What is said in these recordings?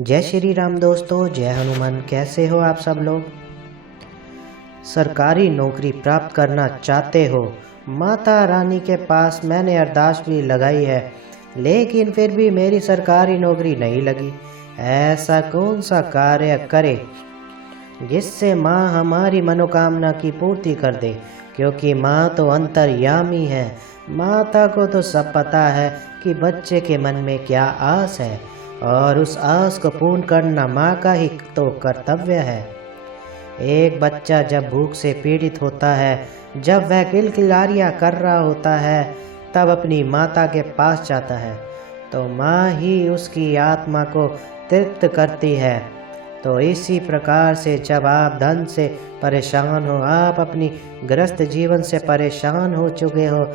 जय श्री राम दोस्तों, जय हनुमान। कैसे हो आप सब लोग? सरकारी नौकरी प्राप्त करना चाहते हो? माता रानी के पास मैंने अरदास भी लगाई है, लेकिन फिर भी मेरी सरकारी नौकरी नहीं लगी। ऐसा कौन सा कार्य करे जिससे माँ हमारी मनोकामना की पूर्ति कर दे, क्योंकि माँ तो अंतर्यामी है। माता को तो सब पता है कि बच्चे के मन में क्या आस है, और उस आस को पूर्ण करना माँ का ही तो कर्तव्य है। एक बच्चा जब भूख से पीड़ित होता है, जब वह किलकिलारियाँ कर रहा होता है, तब अपनी माता के पास जाता है, तो माँ ही उसकी आत्मा को तृप्त करती है। तो इसी प्रकार से जब आप धन से परेशान हो, आप अपनी ग्रस्त जीवन से परेशान हो चुके हो,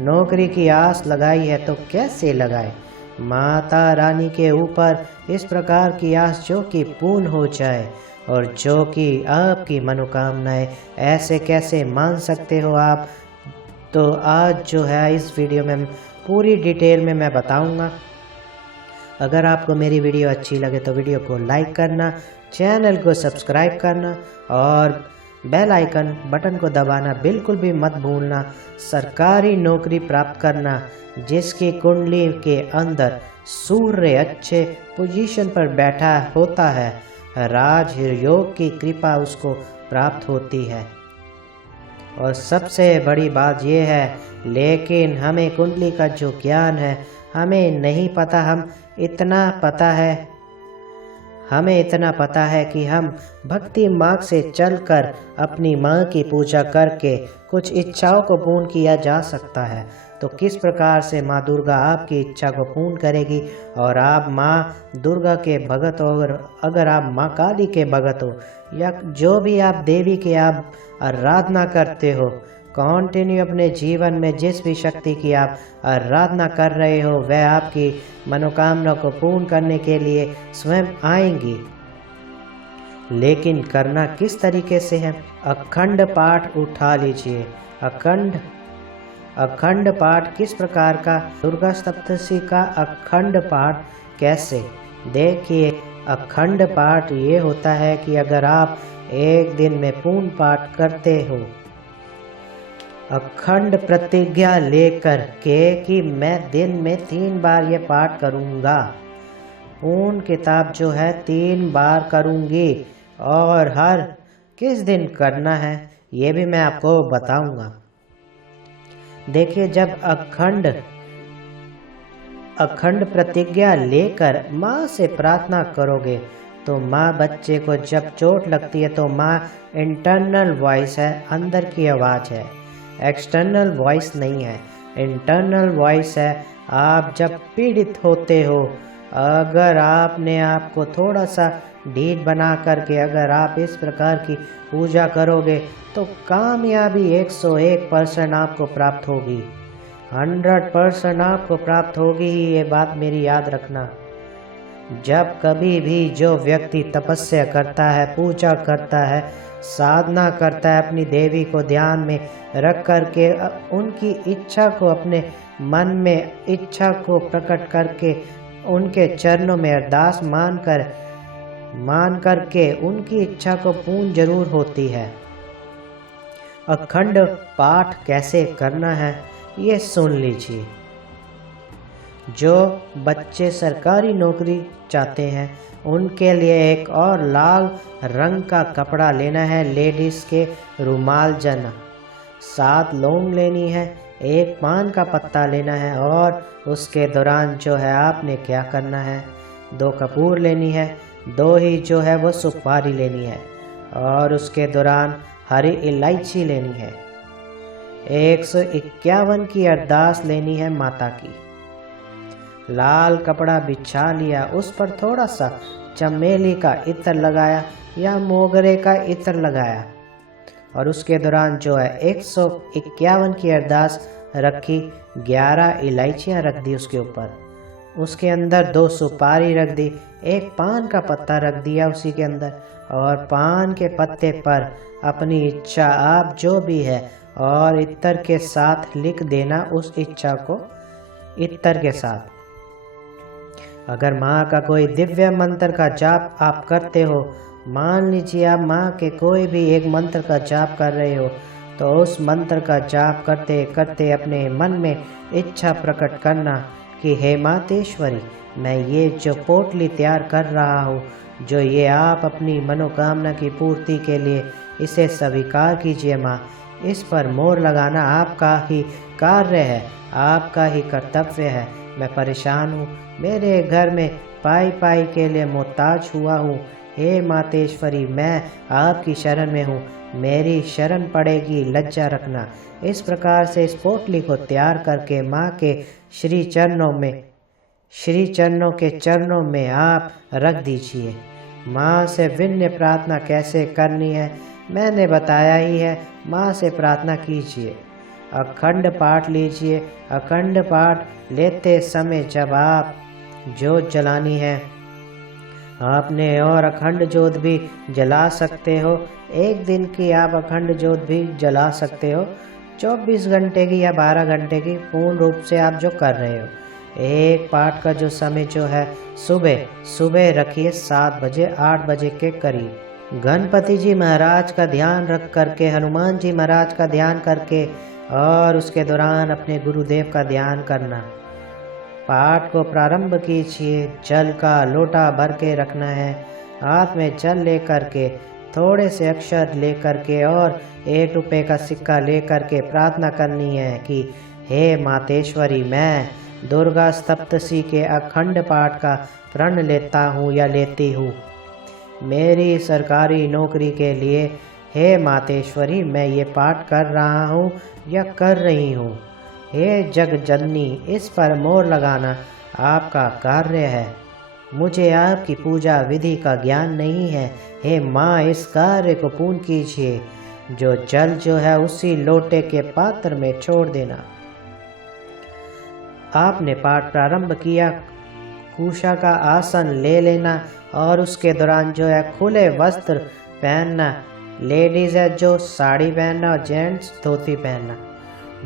नौकरी की आस लगाई है, तो कैसे लगाए? माता रानी के ऊपर इस प्रकार की आस जो कि पूर्ण हो जाए, और जो कि आपकी मनोकामनाएं, ऐसे कैसे मान सकते हो आप? तो आज जो है इस वीडियो में पूरी डिटेल में मैं बताऊंगा। अगर आपको मेरी वीडियो अच्छी लगे तो वीडियो को लाइक करना, चैनल को सब्सक्राइब करना और बेल आइकन बटन को दबाना बिल्कुल भी मत भूलना। सरकारी नौकरी प्राप्त करना, जिसकी कुंडली के अंदर सूर्य अच्छे पोजीशन पर बैठा होता है, राज योग की कृपा उसको प्राप्त होती है। और सबसे बड़ी बात यह है, लेकिन हमें कुंडली का जो ज्ञान है हमें नहीं पता। हमें इतना पता है कि हम भक्ति मार्ग से चलकर अपनी माँ की पूजा करके कुछ इच्छाओं को पूर्ण किया जा सकता है। तो किस प्रकार से माँ दुर्गा आपकी इच्छा को पूर्ण करेगी? और आप माँ दुर्गा के भगत हो, अगर आप माँ काली के भगत हो, या जो भी आप देवी के आप आराधना करते हो, कंटिन्यू अपने जीवन में जिस भी शक्ति की आप आराधना कर रहे हो, वह आपकी मनोकामना को पूर्ण करने के लिए स्वयं आएंगी। लेकिन करना किस तरीके से है? अखंड पाठ उठा लीजिए। अखंड पाठ किस प्रकार का? दुर्गा सप्तशती का अखंड पाठ कैसे? देखिए, अखंड पाठ ये होता है कि अगर आप एक दिन में पूर्ण पाठ करते हो, अखंड प्रतिज्ञा लेकर के कि मैं दिन में 3 बार ये पाठ करूँगा, पूर्ण किताब जो है 3 बार करूँगी, और हर किस दिन करना है ये भी मैं आपको बताऊँगा। देखिए, जब अखंड प्रतिज्ञा लेकर माँ से प्रार्थना करोगे, तो माँ बच्चे को जब चोट लगती है, तो माँ इंटरनल वॉइस है, अंदर की आवाज़ है, एक्सटर्नल वॉइस नहीं है, इंटरनल वॉइस है। आप जब पीड़ित होते हो, अगर आपने आपको थोड़ा सा ढीठ बना करके अगर आप इस प्रकार की पूजा करोगे, तो कामयाबी 101% आपको प्राप्त होगी, 100% आपको प्राप्त होगी ही। ये बात मेरी याद रखना। जब कभी भी जो व्यक्ति तपस्या करता है, पूजा करता है, साधना करता है, अपनी देवी को ध्यान में रख करके उनकी इच्छा को अपने मन में इच्छा को प्रकट करके उनके चरणों में अरदास मान करके उनकी इच्छा को पूर्ण जरूर होती है। अखंड पाठ कैसे करना है ये सुन लीजिए। जो बच्चे सरकारी नौकरी चाहते हैं, उनके लिए एक और लाल रंग का कपड़ा लेना है, लेडीज़ के रुमाल जना, 7 लौंग लेनी है, 1 पान का पत्ता लेना है, और उसके दौरान जो है आपने क्या करना है, 2 कपूर लेनी है, 2 ही जो है वो सुपारी लेनी है, और उसके दौरान हरी इलायची लेनी है, 151 की अरदास लेनी है माता की। लाल कपड़ा बिछा लिया, उस पर थोड़ा सा चमेली का इत्र लगाया या मोगरे का इत्र लगाया, और उसके दौरान जो है 151 की अरदास रखी, 11 इलायचियाँ रख दी उसके ऊपर, उसके अंदर 2 सुपारी रख दी, 1 पान का पत्ता रख दिया उसी के अंदर, और पान के पत्ते पर अपनी इच्छा आप जो भी है और इत्र के साथ लिख देना उस इच्छा को इत्र के साथ। अगर माँ का कोई दिव्य मंत्र का जाप आप करते हो, मान लीजिए आप माँ के कोई भी एक मंत्र का जाप कर रहे हो, तो उस मंत्र का जाप करते करते अपने मन में इच्छा प्रकट करना कि हे मातेश्वरी, मैं ये जो पोटली तैयार कर रहा हूँ, जो ये आप अपनी मनोकामना की पूर्ति के लिए इसे स्वीकार कीजिए माँ। इस पर मोहर लगाना आपका ही कार्य है, आपका ही कर्तव्य है। मैं परेशान हूँ, मेरे घर में पाई पाई के लिए मोहताज हुआ हूँ। हे मातेश्वरी, मैं आपकी शरण में हूँ, मेरी शरण पड़ेगी, लज्जा रखना। इस प्रकार से इस पोटली को तैयार करके माँ के श्री चरणों के चरणों में आप रख दीजिए। माँ से विनम्र प्रार्थना कैसे करनी है मैंने बताया ही है। माँ से प्रार्थना कीजिए, अखंड पाठ लीजिए। अखंड पाठ लेते समय जब आप जोत जलानी है आपने, और अखंड जोत भी जला सकते हो। एक दिन की आप अखंड जोत भी जला सकते हो, 24 घंटे की या 12 घंटे की, पूर्ण रूप से आप जो कर रहे हो। एक पाठ का जो समय जो है सुबह रखिए 7 बजे 8 बजे के करीब। गणपति जी महाराज का ध्यान रख करके, हनुमान जी महाराज का ध्यान करके, और उसके दौरान अपने गुरुदेव का ध्यान करना। पाठ को प्रारंभ कीजिए। जल का लोटा भर के रखना है, हाथ में जल लेकर के, थोड़े से अक्षर लेकर के और 1 रुपये का सिक्का लेकर के प्रार्थना करनी है कि हे मातेश्वरी, मैं दुर्गा सप्तशी के अखंड पाठ का प्रण लेता हूँ या लेती हूँ मेरी सरकारी नौकरी के लिए। हे मातेश्वरी, मैं ये पाठ कर रहा हूँ या कर रही हूँ। हे जग जननी, इस पर मोहर लगाना आपका कार्य है। मुझे आपकी पूजा विधि का ज्ञान नहीं है। हे माँ, इस कार्य को पूर्ण कीजिए। जो जल जो है उसी लोटे के पात्र में छोड़ देना। आपने पाठ प्रारंभ किया, कुशा का आसन ले लेना और उसके दौरान जो है खुले वस्त्र पहनना। लेडीज़ है जो साड़ी पहनना और जेंट्स धोती पहनना।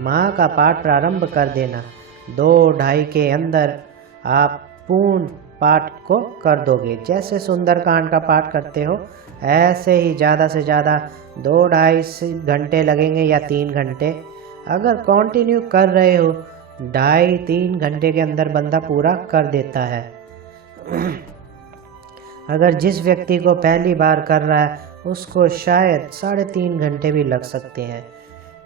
माँ का पाठ प्रारंभ कर देना। 2-2.5 के अंदर आप पूर्ण पाठ को कर दोगे। जैसे सुंदरकांड का पाठ करते हो ऐसे ही ज़्यादा से ज़्यादा 2-2.5 घंटे लगेंगे या 3 घंटे। अगर कंटिन्यू कर रहे हो 2.5-3 घंटे के अंदर बंदा पूरा कर देता है। अगर जिस व्यक्ति को पहली बार कर रहा है उसको शायद 3.5 घंटे भी लग सकते हैं,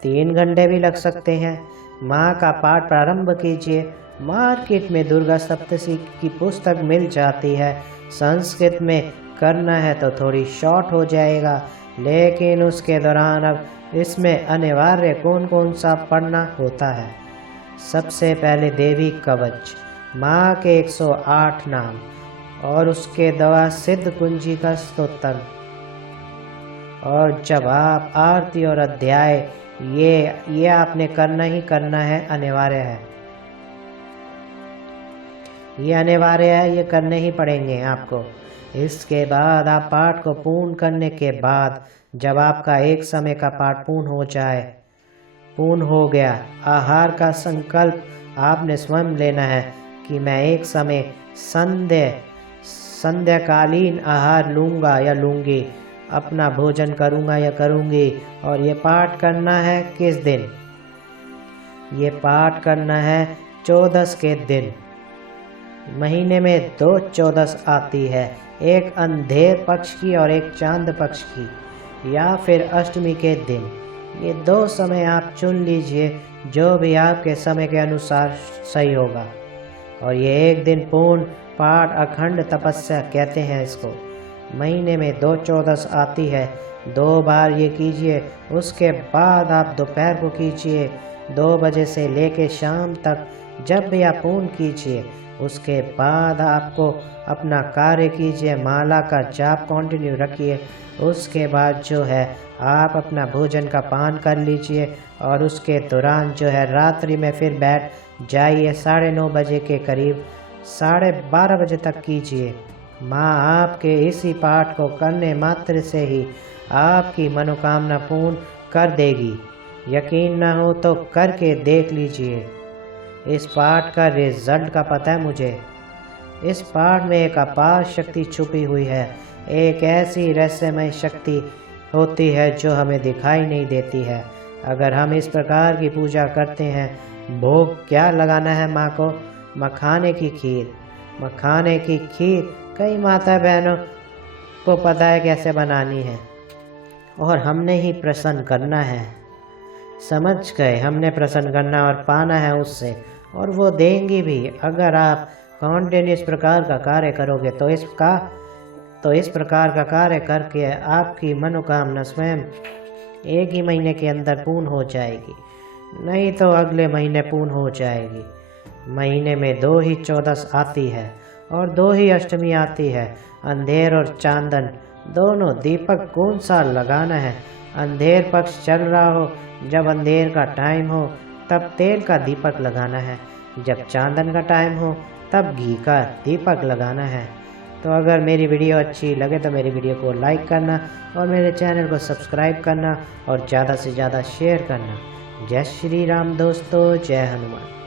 3 घंटे भी लग सकते हैं। माँ का पाठ प्रारंभ कीजिए। मार्केट में दुर्गा सप्तशी की पुस्तक मिल जाती है, संस्कृत में करना है तो थोड़ी शॉर्ट हो जाएगा, लेकिन उसके दौरान अब इसमें अनिवार्य कौन कौन सा पढ़ना होता है। सबसे पहले देवी कवच, माँ के 108 नाम, और उसके दवा सिद्ध कुंजी का स्तोत्र। और जब आप आरती और अध्याय ये आपने करना ही करना है, अनिवार्य है, ये अनिवार्य है, ये करने ही पड़ेंगे आपको। इसके बाद आप पाठ को पूर्ण करने के बाद जब आपका एक समय का पाठ पूर्ण हो गया, आहार का संकल्प आपने स्वयं लेना है कि मैं एक समय संध्याकालीन आहार लूँगा या लूँगी, अपना भोजन करूँगा या करूँगी। और ये पाठ करना है किस दिन? ये पाठ करना है 14 के दिन। महीने में 2 14 आती है, एक अंधेर पक्ष की और एक चांद पक्ष की, या फिर अष्टमी के दिन। ये 2 समय आप चुन लीजिए, जो भी आपके समय के अनुसार सही होगा। और ये एक दिन पूर्ण पाठ अखंड तपस्या कहते हैं इसको। महीने में 2 14 आती है, 2 बार ये कीजिए। उसके बाद आप दोपहर को कीजिए 2 बजे से लेके शाम तक, जब भी आप पूर्ण कीजिए। उसके बाद आपको अपना कार्य कीजिए, माला का जाप कंटिन्यू रखिए। उसके बाद जो है आप अपना भोजन का पान कर लीजिए, और उसके दौरान जो है रात्रि में फिर बैठ जाइए 9:30 बजे के करीब, 12:30 बजे तक कीजिए। माँ आपके इसी पाठ को करने मात्र से ही आपकी मनोकामना पूर्ण कर देगी। यकीन ना हो तो करके देख लीजिए। इस पाठ का रिजल्ट का पता है मुझे। इस पाठ में एक अपार शक्ति छुपी हुई है, एक ऐसी रहस्यमय शक्ति होती है जो हमें दिखाई नहीं देती है। अगर हम इस प्रकार की पूजा करते हैं, भोग क्या लगाना है माँ को? मखाने की खीर। मखाने की खीर कई माता बहनों को पता है कैसे बनानी है, और हमने ही प्रसन्न करना है। समझ गए? हमने प्रसन्न करना और पाना है उससे, और वो देंगी भी। अगर आप कॉन्टिन्यू इस प्रकार का कार्य करोगे तो इस प्रकार का कार्य करके आपकी मनोकामना स्वयं एक ही महीने के अंदर पूर्ण हो जाएगी, नहीं तो अगले महीने पूर्ण हो जाएगी। महीने में 2 ही चौदस आती है और 2 ही अष्टमी आती है। अंधेर और चांदन दोनों दीपक कौन सा लगाना है? अंधेर पक्ष चल रहा हो, जब अंधेर का टाइम हो तब तेल का दीपक लगाना है, जब चांदन का टाइम हो तब घी का दीपक लगाना है। तो अगर मेरी वीडियो अच्छी लगे तो मेरी वीडियो को लाइक करना और मेरे चैनल को सब्सक्राइब करना और ज़्यादा से ज़्यादा शेयर करना। जय श्री राम दोस्तों, जय हनुमान।